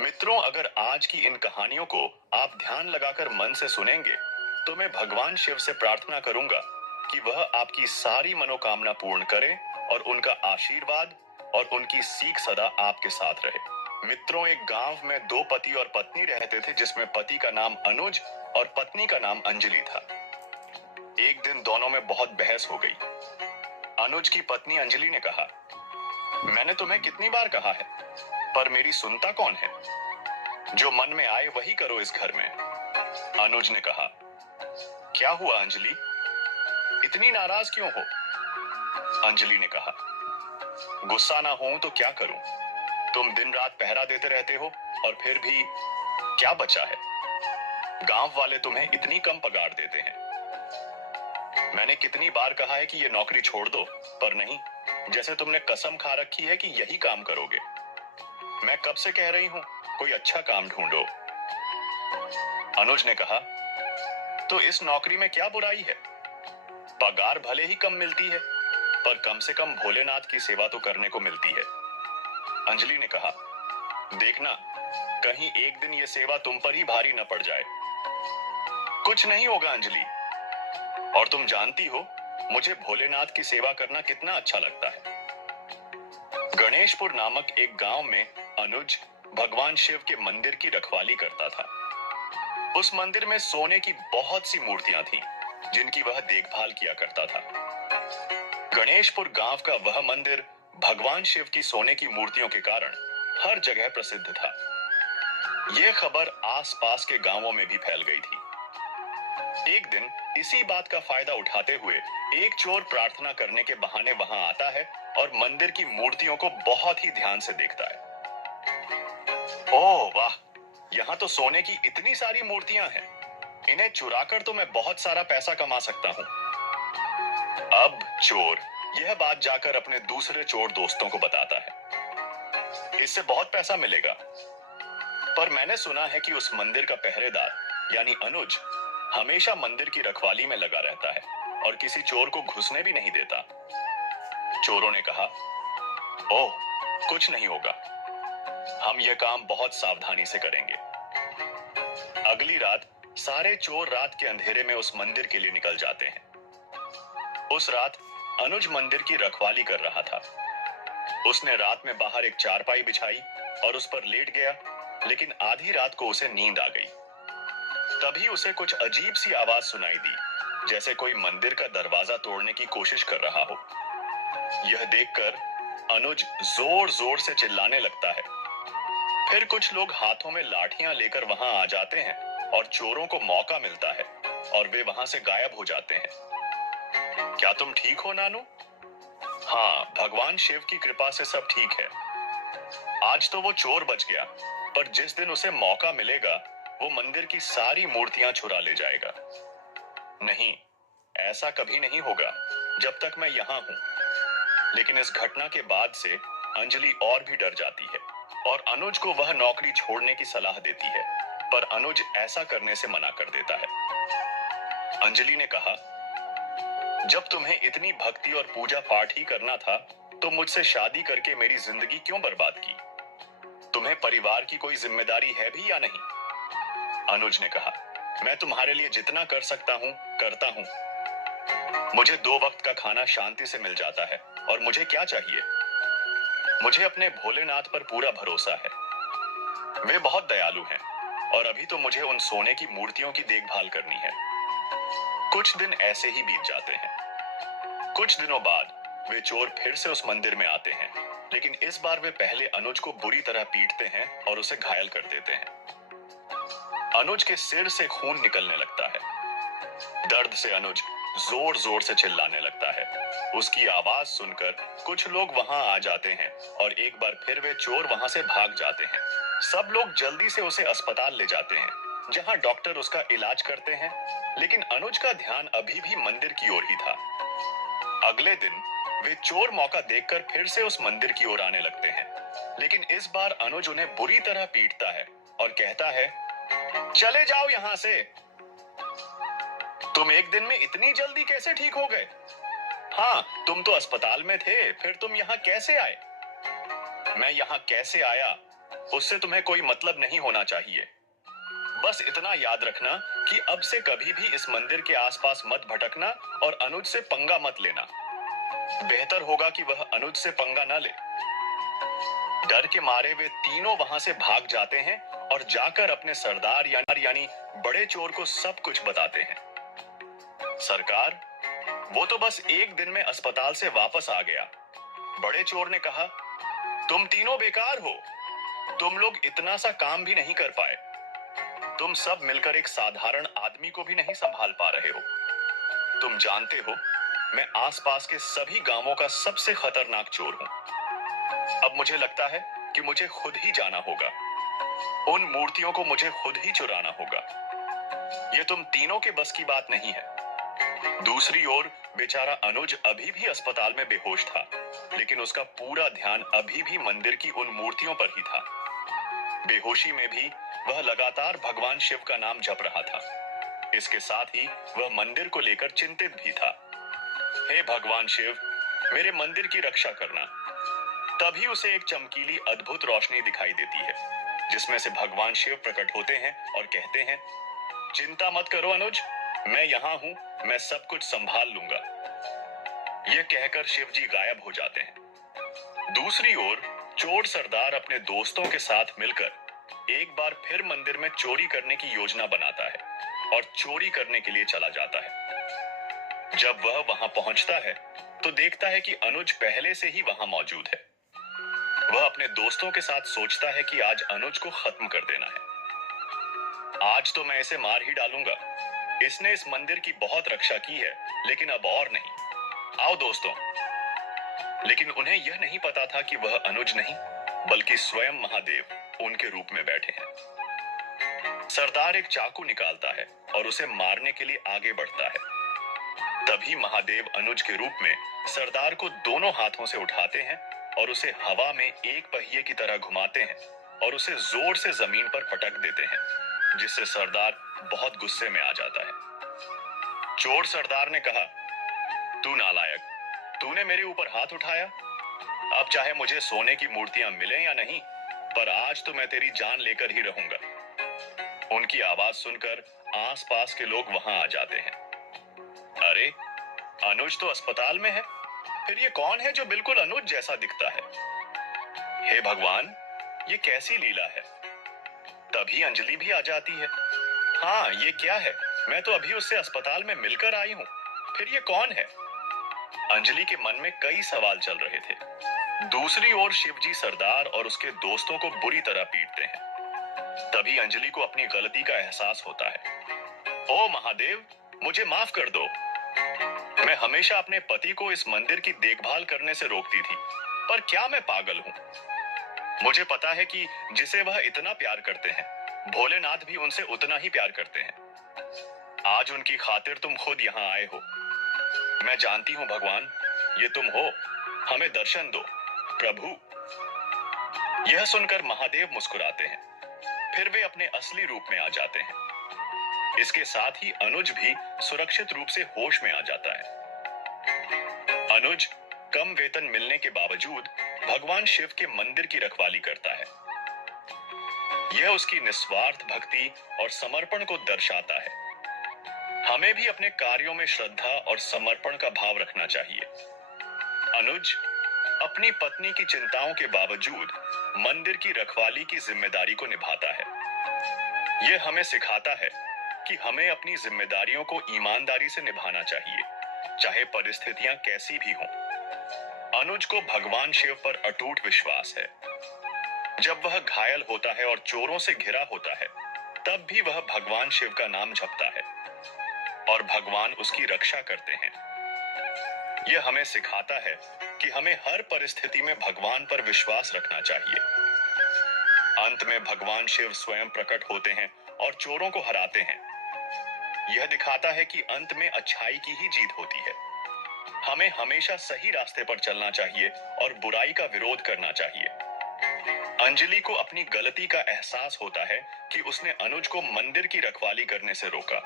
मित्रों, अगर आज की इन कहानियों को आप ध्यान लगाकर मन से सुनेंगे, तो मैं भगवान शिव से प्रार्थना करूंगा कि वह आपकी सारी मनोकामना पूर्ण करे और उनका आशीर्वाद और उनकी सीख सदा आपके साथ रहे। मित्रों, एक गांव में दो पति और पत्नी रहते थे, जिसमें पति का नाम अनुज और पत्नी का नाम अंजलि था। एक दिन दोनों में बहुत बहस हो गई। अनुज की पत्नी अंजलि ने कहा, मैंने तुम्हें कितनी बार कहा है, पर मेरी सुनता कौन है? जो मन में आए वही करो इस घर में। अनुज ने कहा, क्या हुआ अंजलि, इतनी नाराज क्यों हो? अंजलि ने कहा, गुस्सा ना हूं तो क्या करूं? तुम दिन रात पहरा देते रहते हो और फिर भी क्या बचा है? गांव वाले तुम्हें इतनी कम पगार देते हैं। मैंने कितनी बार कहा है कि ये नौकरी छोड़ दो, पर नहीं, जैसे तुमने कसम खा रखी है कि यही काम करोगे। मैं कब से कह रही हूं, कोई अच्छा काम ढूंढो। अनुज ने कहा, तो इस नौकरी में क्या बुराई है? पगार भले ही कम मिलती है, पर कम से कम भोलेनाथ की सेवा तो करने को मिलती है। अंजलि ने कहा, देखना, कहीं एक दिन ये सेवा तुम पर ही भारी न पड़ जाए। कुछ नहीं होगा अंजलि, और तुम जानती हो मुझे भोलेनाथ की सेवा करना कितना अच्छा लगता है। गणेशपुर नामक एक गांव में अनुज भगवान शिव के मंदिर की रखवाली करता था। उस मंदिर में सोने की बहुत सी मूर्तियां थीं, जिनकी वह देखभाल किया करता था। गणेशपुर गांव का वह मंदिर भगवान शिव की सोने की मूर्तियों के कारण हर जगह प्रसिद्ध था। यह खबर आसपास के गांवों में भी फैल गई थी। एक दिन इसी बात का फायदा उठाते हुए एक चोर प्रार्थना करने के बहाने वहां आता है और मंदिर की मूर्तियों को बहुत ही ध्यान से देखता है। ओह वाह, यहाँ तो सोने की इतनी सारी मूर्तियां हैं। इन्हें चुराकर तो मैं बहुत सारा पैसा कमा सकता हूँ। अब चोर यह बात जाकर अपने दूसरे चोर दोस्तों को बताता है। इससे बहुत पैसा मिलेगा, पर मैंने सुना है कि उस मंदिर का पहरेदार यानी अनुज हमेशा मंदिर की रखवाली में लगा रहता है और किसी चोर को घुसने भी नहीं देता। चोरों ने कहा, ओह, कुछ नहीं होगा, हम यह काम बहुत सावधानी से करेंगे। अगली रात सारे चोर रात के अंधेरे में उस मंदिर के लिए निकल जाते हैं। उस रात अनुज मंदिर की रखवाली कर रहा था। उसने रात में बाहर एक चारपाई बिछाई और उस पर लेट गया, लेकिन आधी रात को उसे नींद आ गई। तभी उसे कुछ अजीब सी आवाज सुनाई दी, जैसे कोई मंदिर का दरवाजा तोड़ने की कोशिश कर रहा हो। यह देखकर अनुज जोर जोर से चिल्लाने लगता है। फिर कुछ लोग हाथों में लाठियां लेकर वहां आ जाते हैं और चोरों को मौका मिलता है और वे वहां से गायब हो जाते हैं। क्या तुम ठीक हो नानू? हाँ, भगवान शिव की कृपा से सब ठीक है। आज तो वो चोर बच गया, पर जिस दिन उसे मौका मिलेगा वो मंदिर की सारी मूर्तियां चुरा ले जाएगा। नहीं, ऐसा कभी नहीं होगा जब तक मैं यहाँ हूँ। लेकिन इस घटना के बाद से अंजलि और भी डर जाती है और अनुज को वह नौकरी छोड़ने की सलाह देती है, पर अनुज ऐसा करने से मना कर देता है। अंजलि ने कहा, जब तुम्हें इतनी भक्ति और पूजा पाठ ही करना था, तो मुझसे शादी करके मेरी जिंदगी क्यों बर्बाद की? तुम्हें परिवार की कोई जिम्मेदारी है भी या नहीं? अनुज ने कहा, मैं तुम्हारे लिए जितना कर सकता हूँ करता हूँ। मुझे 2 वक्त का खाना शांति से मिल जाता है और मुझे क्या चाहिए? मुझे अपने भोलेनाथ पर पूरा भरोसा है। वे बहुत दयालु हैं और अभी तो मुझे उन सोने की मूर्तियों की देखभाल करनी है। कुछ दिन ऐसे ही बीत जाते हैं। कुछ दिनों बाद वे चोर फिर से उस मंदिर में आते हैं, लेकिन इस बार वे पहले अनुज को बुरी तरह पीटते हैं और उसे घायल कर देते हैं। अनुज के सिर से खून निकलने लगता है। दर्द से अनुज जोर जोर से चिल्लाने लगता है। उसकी आवाज सुनकर कुछ लोग वहां आ जाते हैं और एक बार फिर वे चोर वहां से भाग जाते हैं। सब लोग जल्दी से उसे अस्पताल ले जाते हैं, जहां डॉक्टर उसका इलाज करते हैं, लेकिन अनुज का ध्यान अभी भी मंदिर की ओर ही था। अगले दिन वे चोर मौका देखकर फिर से उस मंदिर की ओर आने लगते हैं, लेकिन इस बार अनुज उन्हें बुरी तरह पीटता है और कहता है, चले जाओ यहां से। तुम एक दिन में इतनी जल्दी कैसे ठीक हो गए? हाँ, तुम तो अस्पताल में थे, फिर तुम यहाँ कैसे आए? मैं यहाँ कैसे आया उससे तुम्हें कोई मतलब नहीं होना चाहिए। बस इतना याद रखना कि अब से कभी भी इस मंदिर के आसपास मत भटकना और अनुज से पंगा मत लेना। बेहतर होगा कि वह अनुज से पंगा न ले। डर के मारे वे तीनों वहां से भाग जाते हैं और जाकर अपने सरदार यानी बड़े चोर को सब कुछ बताते हैं। सरकार, वो तो बस एक दिन में अस्पताल से वापस आ गया। बड़े चोर ने कहा, तुम तीनों बेकार हो। तुम लोग इतना सा काम भी नहीं कर पाए। तुम सब मिलकर एक साधारण आदमी को भी नहीं संभाल पा रहे हो। तुम जानते हो, मैं आसपास के सभी गांवों का सबसे खतरनाक चोर हूं। अब मुझे लगता है कि मुझे खुद ही जाना होगा। उन मूर्तियों को मुझे खुद ही चुराना होगा। ये तुम तीनों के बस की बात नहीं है। दूसरी ओर बेचारा अनुज अभी भी अस्पताल में बेहोश था, लेकिन उसका पूरा ध्यान अभी भी मंदिर की उन मूर्तियों पर ही था। बेहोशी में भी वह लगातार भगवान शिव का नाम जप रहा था। इसके साथ ही वह मंदिर को लेकर चिंतित भी था। हे भगवान शिव, मेरे मंदिर की रक्षा करना। तभी उसे एक चमकीली अद्भुत रोशनी दिखाई देती है, जिसमें से भगवान शिव प्रकट होते हैं और कहते हैं, चिंता मत करो अनुज, मैं यहाँ हूँ, मैं सब कुछ संभाल लूंगा। यह कहकर शिव जी गायब हो जाते हैं। दूसरी ओर चोर सरदार अपने दोस्तों के साथ मिलकर एक बार फिर मंदिर में चोरी करने की योजना बनाता है और चोरी करने के लिए चला जाता है। जब वह वहां पहुंचता है तो देखता है कि अनुज पहले से ही वहां मौजूद है। वह अपने दोस्तों के साथ सोचता है कि आज अनुज को खत्म कर देना है। आज तो मैं इसे मार ही डालूंगा। इसने इस मंदिर की बहुत रक्षा की है, लेकिन अब और नहीं। आओ दोस्तों। लेकिन उन्हें यह नहीं पता था कि वह अनुज नहीं, बल्कि स्वयं महादेव उनके रूप में बैठे हैं। सरदार एक चाकू निकालता है और उसे मारने के लिए आगे बढ़ता है। तभी महादेव अनुज के रूप में सरदार को दोनों हाथों से उठाते हैं और उसे हवा में एक पहिए की तरह घुमाते हैं और उसे जोर से जमीन पर पटक देते हैं, जिससे सरदार बहुत गुस्से में आ जाता है। चोर सरदार ने कहा, तू नालायक, तूने मेरे ऊपर हाथ उठाया। अब चाहे मुझे सोने की मूर्तियां मिलें या नहीं, पर आज तो मैं तेरी जान लेकर ही रहूंगा। उनकी आवाज सुनकर आसपास के लोग वहां आ जाते हैं। अरे, अनुज तो अस्पताल में है, फिर ये कौन है जो बिल्कुल अनुज जैसा दिखता है? हे भगवान, ये कैसी लीला है? तभी अंजलि भी आ जाती है। हाँ, ये क्या है? मैं तो अभी उससे अस्पताल में मिलकर आई हूँ, फिर ये कौन है? अंजलि के मन में कई सवाल चल रहे थे। दूसरी ओर शिवजी सरदार और उसके दोस्तों को बुरी तरह पीटते हैं। तभी अंजलि को अपनी गलती का एहसास होता है। ओ महादेव, मुझे माफ कर दो। मैं हमेशा अपने पति को इस मंदिर की देखभाल करने से रोकती थी, पर क्या मैं पागल हूँ? मुझे पता है कि जिसे वह इतना प्यार करते हैं, भोलेनाथ भी उनसे उतना ही प्यार करते हैं। आज उनकी खातिर तुम खुद यहाँ आए हो। मैं जानती हूँ भगवान, ये तुम हो। हमें दर्शन दो प्रभु। यह सुनकर महादेव मुस्कुराते हैं, फिर वे अपने असली रूप में आ जाते हैं। इसके साथ ही अनुज भी सुरक्षित रूप से होश में आ जाता है। अनुज कम वेतन मिलने के बावजूद भगवान शिव के मंदिर की रखवाली करता है। यह उसकी निस्वार्थ भक्ति और समर्पण को दर्शाता है। हमें भी अपने कार्यों में श्रद्धा और समर्पण का भाव रखना चाहिए। अनुज अपनी पत्नी की चिंताओं के बावजूद मंदिर की रखवाली की जिम्मेदारी को निभाता है। यह हमें सिखाता है कि हमें अपनी जिम्मेदारियों को ईमानदारी से निभाना चाहिए, चाहे परिस्थितियां कैसी भी हों। अनुज को भगवान शिव पर अटूट विश्वास है। जब वह घायल होता है और चोरों से घिरा होता है, तब भी वह भगवान शिव का नाम जपता है और भगवान उसकी रक्षा करते हैं। यह हमें सिखाता है कि हमें हर परिस्थिति में भगवान पर विश्वास रखना चाहिए। अंत में भगवान शिव स्वयं प्रकट होते हैं और चोरों को हराते हैं। यह दिखाता है कि अंत में अच्छाई की ही जीत होती है। हमें हमेशा सही रास्ते पर चलना चाहिए और बुराई का विरोध करना चाहिए। अंजलि को अपनी गलती का एहसास होता है कि उसने अनुज को मंदिर की रखवाली करने से रोका।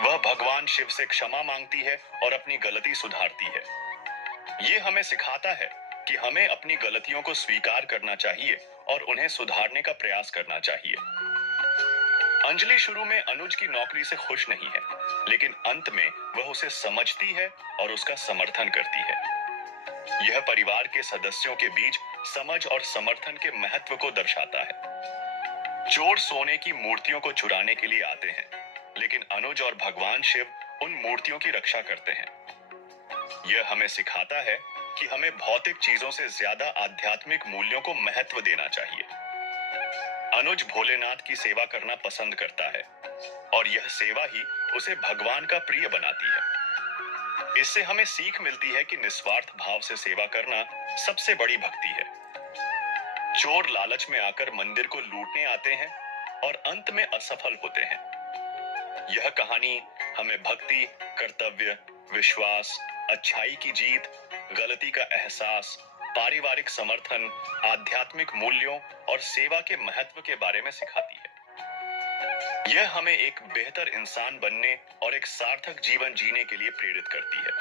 वह भगवान शिव से क्षमा मांगती है और अपनी गलती सुधारती है। ये हमें सिखाता है कि हमें अपनी गलतियों को स्वीकार करना चाहिए और उन्हें सुधारने का प्रयास करना चाहिए। अंजलि शुरू में अनुज की नौकरी से खुश नहीं है, लेकिन अंत में वह उसे समझती है और उसका समर्थन करती है। यह परिवार के सदस्यों के बीच समझ और समर्थन के महत्व को दर्शाता है। चोर सोने की मूर्तियों को चुराने के लिए आते हैं, लेकिन अनुज और भगवान शिव उन मूर्तियों की रक्षा करते हैं। यह हमें सिखाता है कि हमें भौतिक चीजों से ज्यादा आध्यात्मिक मूल्यों को महत्व देना चाहिए। अनुज भोलेनाथ की सेवा करना पसंद करता है और यह सेवा ही उसे भगवान का प्रिय बनाती है। इससे हमें सीख मिलती है कि निस्वार्थ भाव से सेवा करना सबसे बड़ी भक्ति है। चोर लालच में आकर मंदिर को लूटने आते हैं और अंत में असफल होते हैं। यह कहानी हमें भक्ति, कर्तव्य, विश्वास, अच्छाई की जीत, गलती का एहसास, पारिवारिक समर्थन, आध्यात्मिक मूल्यों और सेवा के महत्व के बारे में सिखाती है। यह हमें एक बेहतर इंसान बनने और एक सार्थक जीवन जीने के लिए प्रेरित करती है।